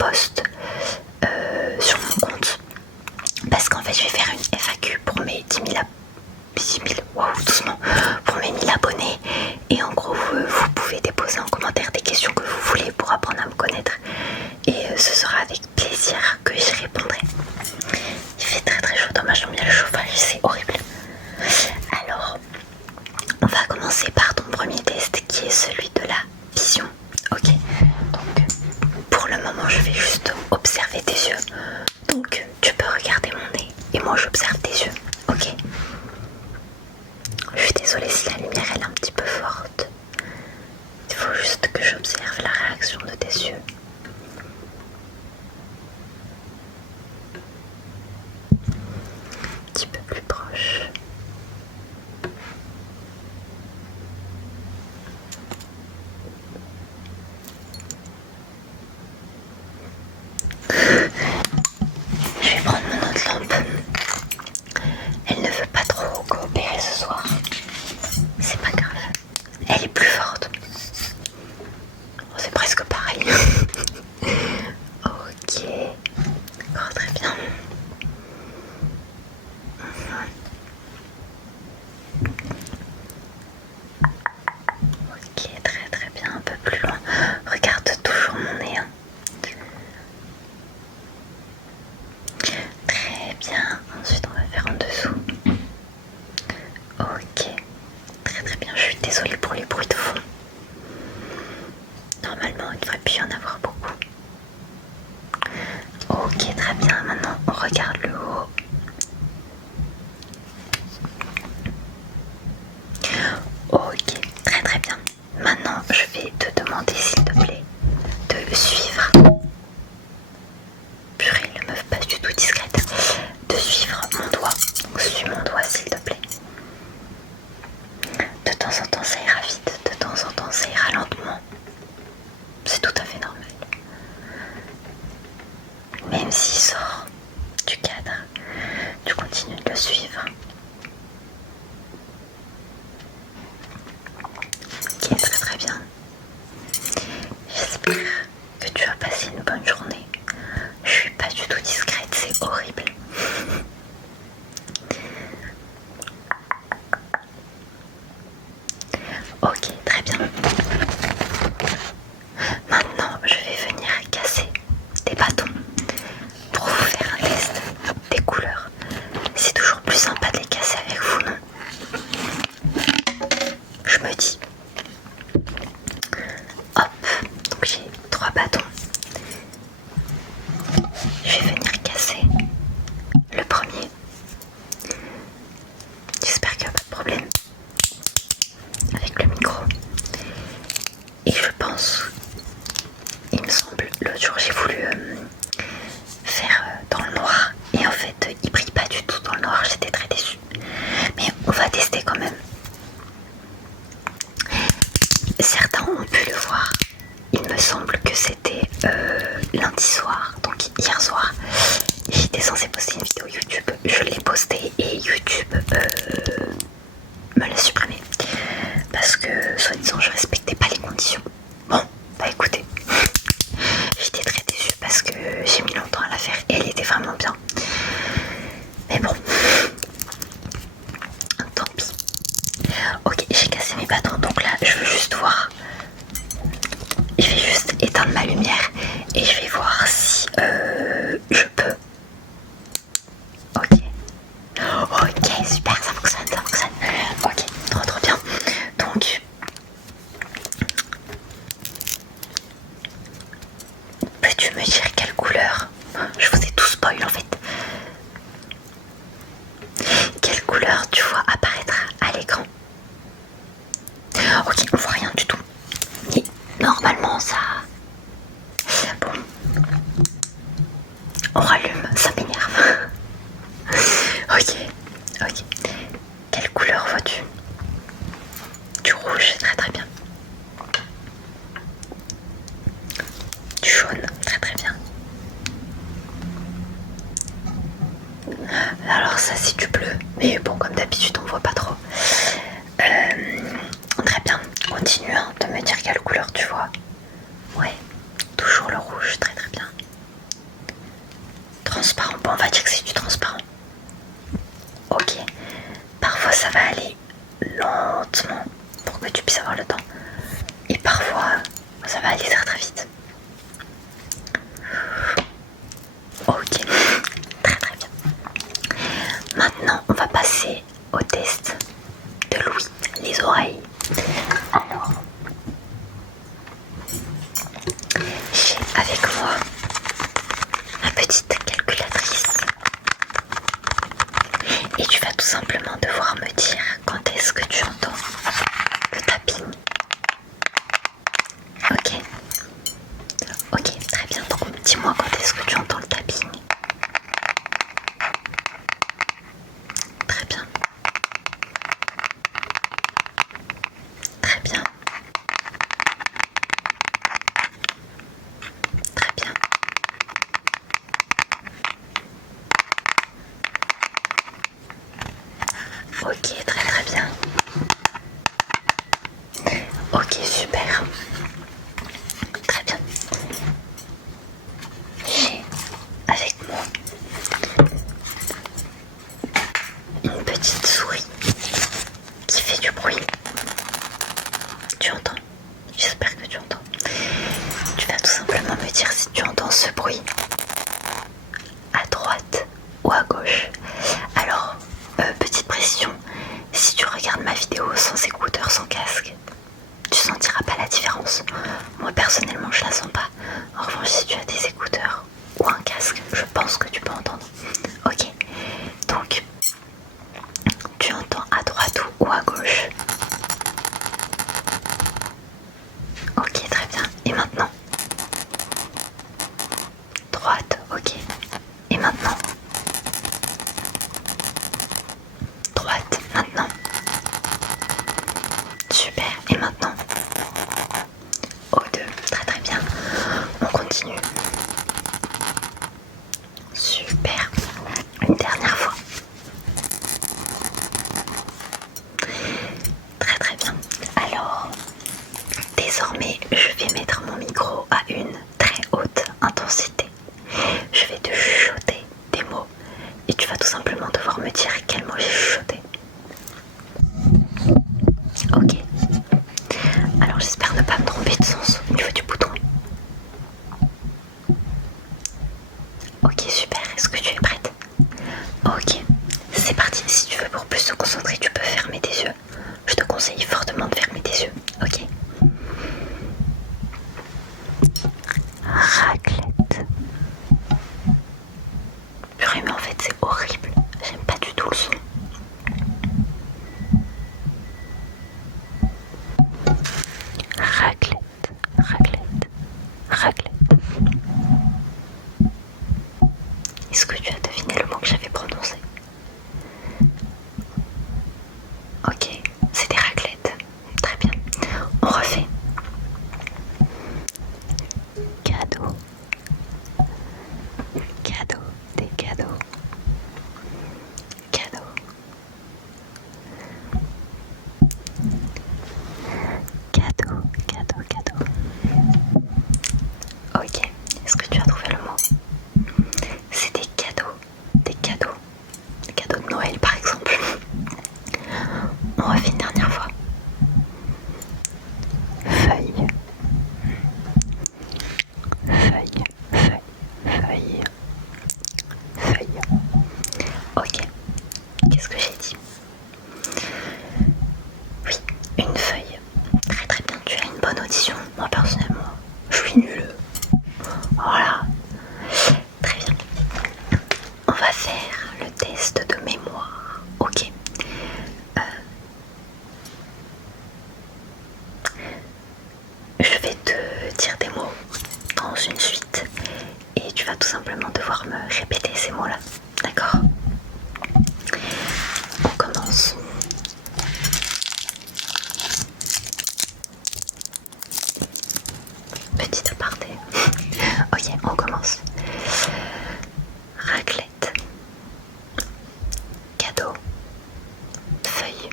post sur mon compte, parce qu'en fait je vais faire une FAQ pour mes 10 000 waouh, doucement, pour mes 1000 abonnés, et en gros vous pouvez déposer en commentaire des questions que vous voulez pour apprendre à me connaître, et ce sera avec plaisir que j'y répondrai. Il fait très très chaud dans ma chambre, il y a le chauffage, c'est horrible. Alors on va commencer par ton premier test qui est celui de la vision. Ok, donc pour le moment je vais juste observer tes yeux, donc tu peux regarder mon nez et moi j'observe tes yeux. Ok, je suis désolée si la lumière elle est un petit peu forte, il faut juste que j'observe la réaction de tes yeux. Un petit peu plus proche. Je vais prendre mon autre lampe. Elle ne veut pas trop coopérer ce soir. C'est pas grave. Elle est plus forte. Oh, c'est presque pareil. Ok. D'accord, très bien. Ok, très très bien. Un peu plus loin. Regarde toujours mon nez. Hein. Très bien. Ensuite, on va faire en dessous. Ok. Très très bien. Je suis désolée pour les bruits de fond. Normalement, il ne devrait plus y en avoir beaucoup. Ok, très bien. Maintenant, on regarde le haut. Ok, très très bien. Maintenant, je vais te demander, s'il te plaît, de suivre. Purée, la meuf pas du tout discrète. De suivre mon doigt. Donc, suis mon doigt, s'il te plaît. De temps en temps, ça ira vite. De temps en temps, ça ira lentement. C'est tout à fait normal. Même s'il sort du cadre, tu continues de le suivre. Ok, très très bien. J'espère que tu vas passer une bonne journée. Je suis pas du tout discrète, c'est horrible. Ok, très bien. Maintenant, je vais venir casser des bâtons pour vous faire un test des couleurs. C'est toujours plus sympa de les casser avec vous, non? Je me dis. Hop, donc j'ai 3 bâtons. Je vais venir casser le premier. J'espère qu'il n'y a pas de problème avec le micro. Et je pense, il me semble, l'autre jour j'ai voulu faire dans le noir. Et en fait, il brille pas du tout dans le noir, j'étais très déçue. Mais on va tester quand même. Certains ont pu le voir. Il me semble que c'était lundi soir, donc hier soir. J'étais censée poster une vidéo YouTube. Je l'ai postée et YouTube me l'a supprimée. Parce que, soi-disant, je respectais pas les conditions. Bon, bah écoutez. J'étais très déçue parce que j'ai mis longtemps à la faire et elle était vraiment bien. Mais bon. Tant pis. Ok, j'ai cassé mes bâtons, donc là je veux juste voir. Je vais juste éteindre ma lumière et je vais voir si je peux. Ok. Ok, super, ça fonctionne, ça fonctionne. Ok, trop trop bien. Donc, peux-tu me dire quelle couleur? Je vous ai tout spoil en fait. Quelle couleur tu vois apparaître à l'écran? Ok, on voit rien du tout. Et normalement ça... Bon. On rallume, ça m'énerve. Ok, ok. Quelle couleur vois-tu? Du rouge, très très bien. Du jaune, très très bien. Alors ça c'est du bleu, mais bon comme d'habitude on voit pas trop. Très bien, continue de me dire quelle couleur tu vois. Ouais, toujours le rouge, très très bien. transparent. Bon, on va dire que c'est du transparent. Ok. Parfois ça va aller lentement pour que tu puisses avoir le temps. Et parfois ça va aller très très vite. Ok. Très très bien. Maintenant on va passer au test de Louis, les oreilles. Alors, j'ai avec moi ma petite calculatrice et tu vas tout simplement devoir me dire quand est-ce que tu entends le tapping. Ok. Ok, très bien. Donc dis-moi quand est-ce que tu entends le tapping. Très bien. Très bien. Très bien. Ok, très très bien. Ok, super. Très bien. J'ai avec moi une petite souris qui fait du bruit. Tu entends? J'espère que tu entends. Tu vas tout simplement me dire si tu entends ce bruit à droite ou à gauche. Alors, petite précision, si tu regardes ma vidéo sans écouteurs, sans casque, tu sentiras pas la différence. Moi personnellement je la sens pas. En revanche si tu as des écouteurs ou un casque, je pense que tu peux entendre. Ok, donc tu entends à droite ou à gauche. Ok, très bien. Et maintenant? Droite, ok. Et maintenant? Droite, maintenant. Super. Et maintenant? Aux deux, très très bien. On continue. Super. Une dernière fois. Très très bien. Alors, désormais, je vais mettre mon micro à une très haute intensité. Je vais te chuchoter des mots et tu vas tout simplement devoir me dire quels mots j'ai chuchoté. Ok. Alors j'espère ne pas me tromper de sens au niveau du bouton. Ok, super. Est-ce que tu es prête? Ok. C'est parti. Si tu veux pour plus te concentrer, tu peux fermer tes yeux. Je te conseille fortement de fermer tes yeux. Ok. Raclette. Purée, mais en fait c'est horrible. J'aime pas du tout le son. Raclette, raclette, raclette. Est-ce que tu as deviné le mot que j'avais prononcé? Ok, c'était raclette. Très bien. On refait. Cadeau. Cadeau, des cadeaux. Cadeau. Cadeau, cadeau, cadeau. Ok, est-ce que tu as trouvé le mot? C'est des cadeaux. Des cadeaux. Des cadeaux de Noël par exemple. On refait une dernière fois. Feuille. Feuille, feuille, feuille. Feuille. Ok. Qu'est-ce que j'ai dit? Oui, une feuille. Très très bien, tu as une bonne audition. Moi personnellement, je suis nulle. Voilà. Très bien. On va faire le test de mémoire. Ok. Je vais te dire des mots dans une suite et tu vas tout simplement devoir me répéter ces mots-là. D'accord? On commence. Petit aparté. Ok, on commence. Raclette. Cadeau. Feuille.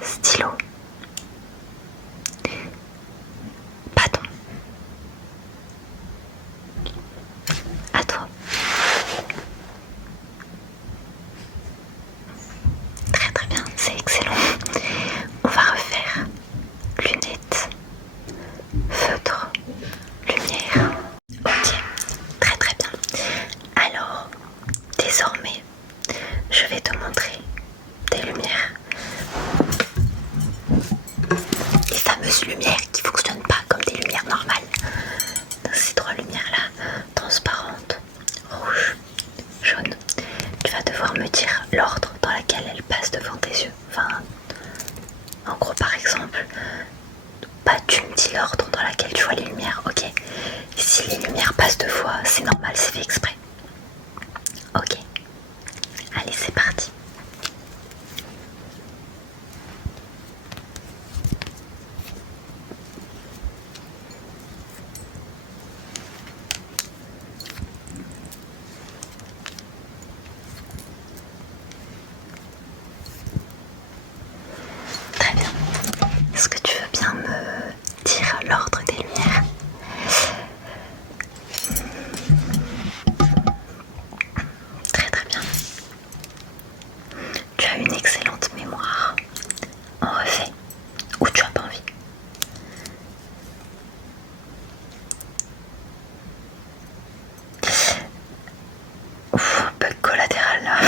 Stylo. Bâton. À toi. toi, c'est normal, c'est fait exprès. Ok, allez, c'est parti. Très bien. Est-ce que tu veux bien me dire l'ordre des lumières? Très très bien. Tu as une excellente mémoire. On refait. Ou tu as pas envie? Ouf, un bug collatéral là.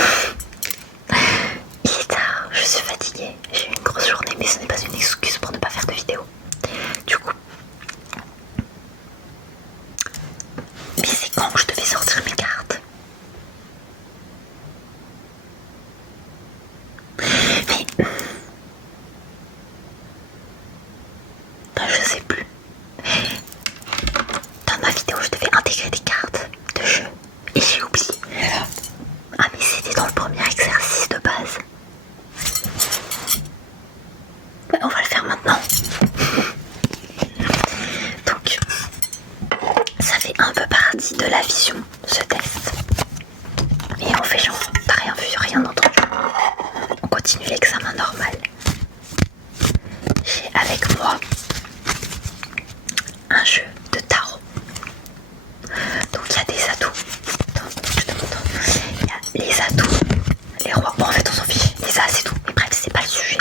Il est tard, je suis fatiguée. J'ai eu une grosse journée, mais ce n'est pas une excuse pour ne pas faire de vidéo. Du coup, mais c'est quand que je devais sortir mes cartes? Mais je sais plus. Dans ma vidéo, je devais intégrer des cartes de jeu et j'ai oublié. Ah mais c'était dans le premier exercice de base. Ouais, on va le faire maintenant. Donc, ça fait un peu partie de la vision, ce test. Et on fait genre, t'as rien vu, rien entendu. On continue l'examen normal. J'ai avec moi un jeu de tarot. Donc il y a des atouts. Attends, je te montre. Il y a les atouts, les rois. Bon, en fait, on s'en fiche. Les as, c'est tout. Mais bref, c'est pas le sujet.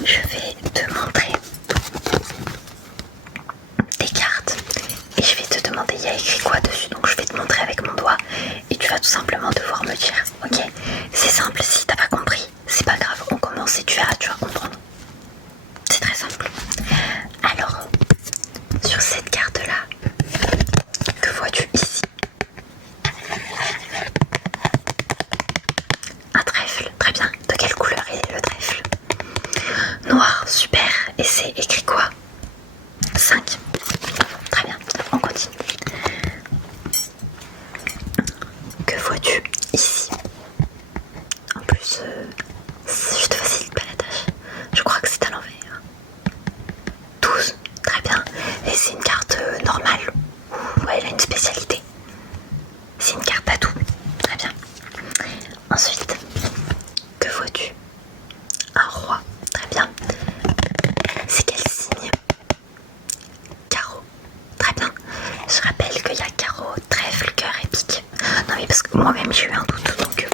Je vais te montrer des cartes et je vais te demander il y a écrit quoi dessus. Donc je vais te montrer avec mon doigt et tu vas tout simplement devoir me dire. Ok, c'est simple. Si t'as pas compris, c'est pas grave. On commence et tu verras, tu vas comprendre. C'est très simple. Alors, sur cette carte là, que vois-tu ici? Un trèfle, très bien. De quelle couleur est le trèfle? Noir, super. Et c'est écrit quoi? 5. Très bien, on continue. Que vois-tu ici? En plus, je te facilite pas la tâche. Je crois que c'est à l'envers. 12, très bien. Et c'est une carte normale ou elle a une spécialité? C'est une carte atout. Très bien. Ensuite, que vois-tu? Un roi. Très bien. C'est quel signe? Carreau. Très bien. Je rappelle qu'il y a carreau, trèfle, cœur et pique. Non mais parce que moi-même j'ai eu un doute, donc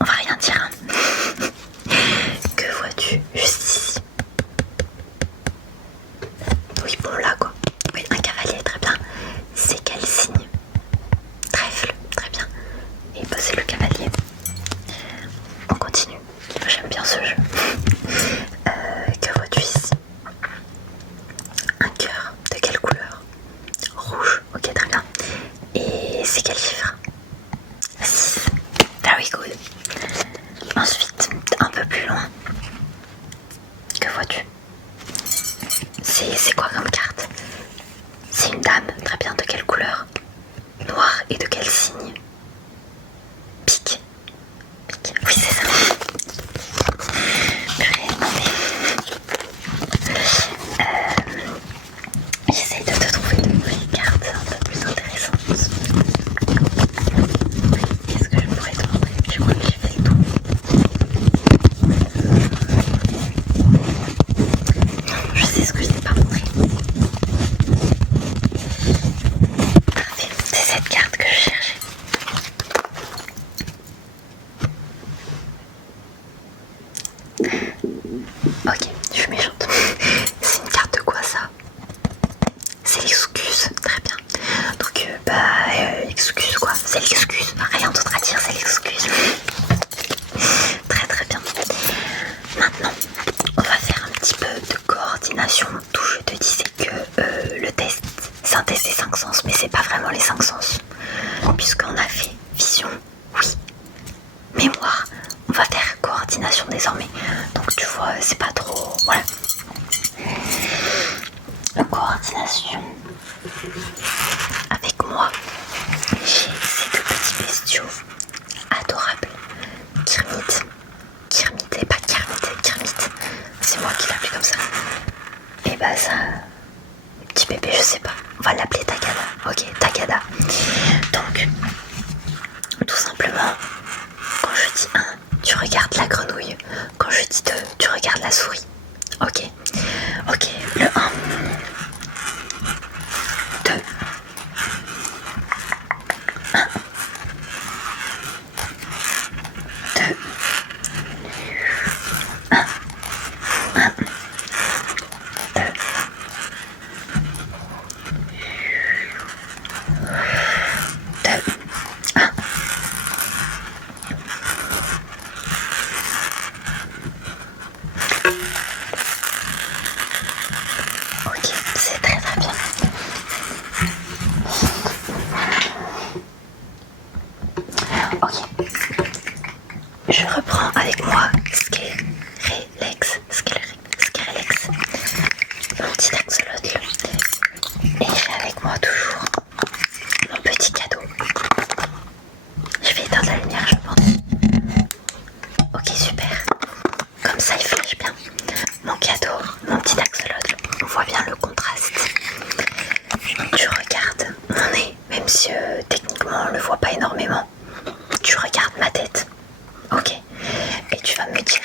on va rien dire. Que vois-tu juste ici? Oui, bon là quoi. Oui, un cavalier, très bien. C'est quel signe? Trèfle, très bien. Et bah c'est le cavalier. On continue. J'aime bien ce jeu. Que vois-tu ici? Un cœur. De quelle couleur? Rouge. Ok, très bien. Et c'est quel chiffre? 6. Very good. Ensuite, un peu plus loin. Que vois-tu? C'est quoi comme carte? C'est une dame. Très bien. De quelle couleur? Noir. Et de quel signe? Pique. Pique. Oui, c'est ça. J'essaye de te trouver de nouvelles cartes un peu plus intéressantes. Qu'est-ce que je pourrais te montrer? Je crois que j'ai fait le tour. Non, je sais ce que je t'ai pas montré. Parfait, c'est cette carte que je cherchais. Ok, je suis méchante. C'est une carte de quoi ça? C'est l'excuse, très bien. Donc excuse quoi? C'est l'excuse, rien d'autre à dire, c'est l'excuse. Très très bien. Maintenant, on va faire un petit peu de coordination. D'où je te disais que le test, c'est un test des 5 sens, mais c'est pas vraiment les 5 sens. Puisqu'on a fait vision, oui, mémoire, on va faire coordination désormais. Donc tu vois, c'est pas trop... Voilà. La coordination, avec moi, j'ai ces deux petits bestiaux adorables. Kermit, et pas Kermit, c'est moi qui l'appelle comme ça. Et bah ça, petit bébé, je sais pas, on va l'appeler Takada. Ok, Takada. Donc, tout simplement, quand je dis 1, tu regardes la grenouille. Quand je dis 2, tu regardes la souris. Ok, le 1, 2, 1, 2, 1, 1, 2, 2, 1. Ok, c'est très bien. Ok, je reprends avec moi Skerelex, mon petit axolotl. Et j'ai avec moi toujours mon petit cadeau. Je vais éteindre la lumière, je pense. Ok, super. Comme ça, il flash bien. Mon cadeau, mon petit axolotl. On voit bien le contraste. Tu regardes mon nez, même si techniquement on le voit pas énormément. Tu regardes ma tête. Ok. Et tu vas me dire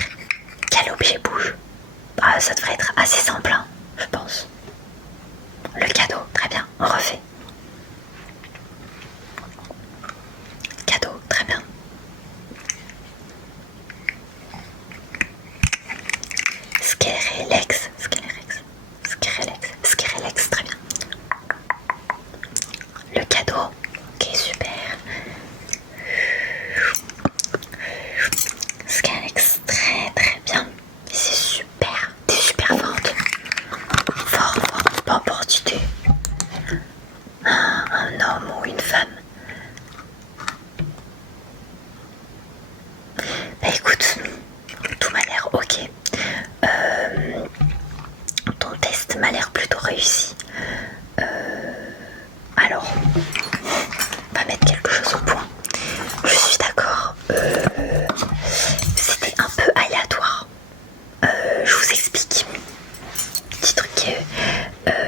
quel objet bouge. Ah, ça devrait être assez simple, hein, je pense. Le cadeau, très bien, on refait. Cadeau, très bien. Skerelex, très bien. Le cadeau, ok, super. Skerelex, très bien. C'est super, t'es super forte. Fort, pas opportunité. Un homme ou une femme. Bah écoute, tout m'a l'air ok. Ton test m'a l'air plutôt réussi. Alors, on va mettre quelque chose au point. Je suis d'accord. C'était un peu aléatoire. Je vous explique. Petit truc.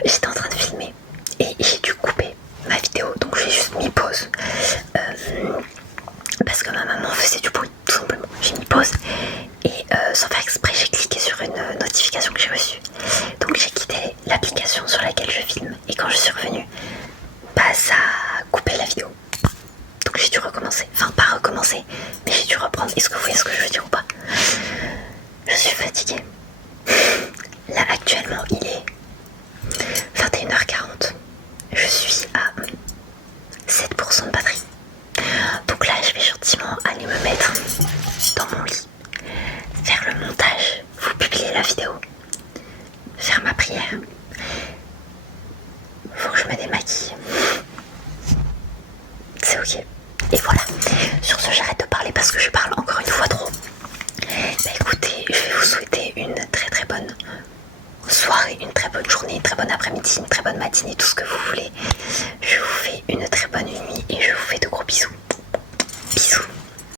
J'étais en train de filmer et j'ai dû couper ma vidéo. Donc j'ai juste mis pause. Parce que ma maman faisait du bruit, tout simplement. J'ai mis pause et sans faire exprès, j'ai cliqué sur une notification que j'ai reçue. Donc j'ai quitté l'application sur laquelle je filme et quand je suis revenue, bah ça a coupé la vidéo. Donc j'ai dû recommencer. Enfin, pas recommencer, mais j'ai dû reprendre. Est-ce que vous voyez ce que je veux dire ou pas? Je suis fatiguée. Là actuellement, il est 21h40. Je suis à 7% de batterie. Donc là, je vais gentiment aller me mettre dans mon lit, faire le montage, vous publier la vidéo, faire ma prière. Faut que je me démaquille. C'est ok. Et voilà. Sur ce, j'arrête de parler parce que je parle encore une fois trop. Bah écoutez, je vais vous souhaiter une très bonne soirée, une très bonne journée, une très bonne après-midi, une très bonne matinée, tout ce que vous voulez.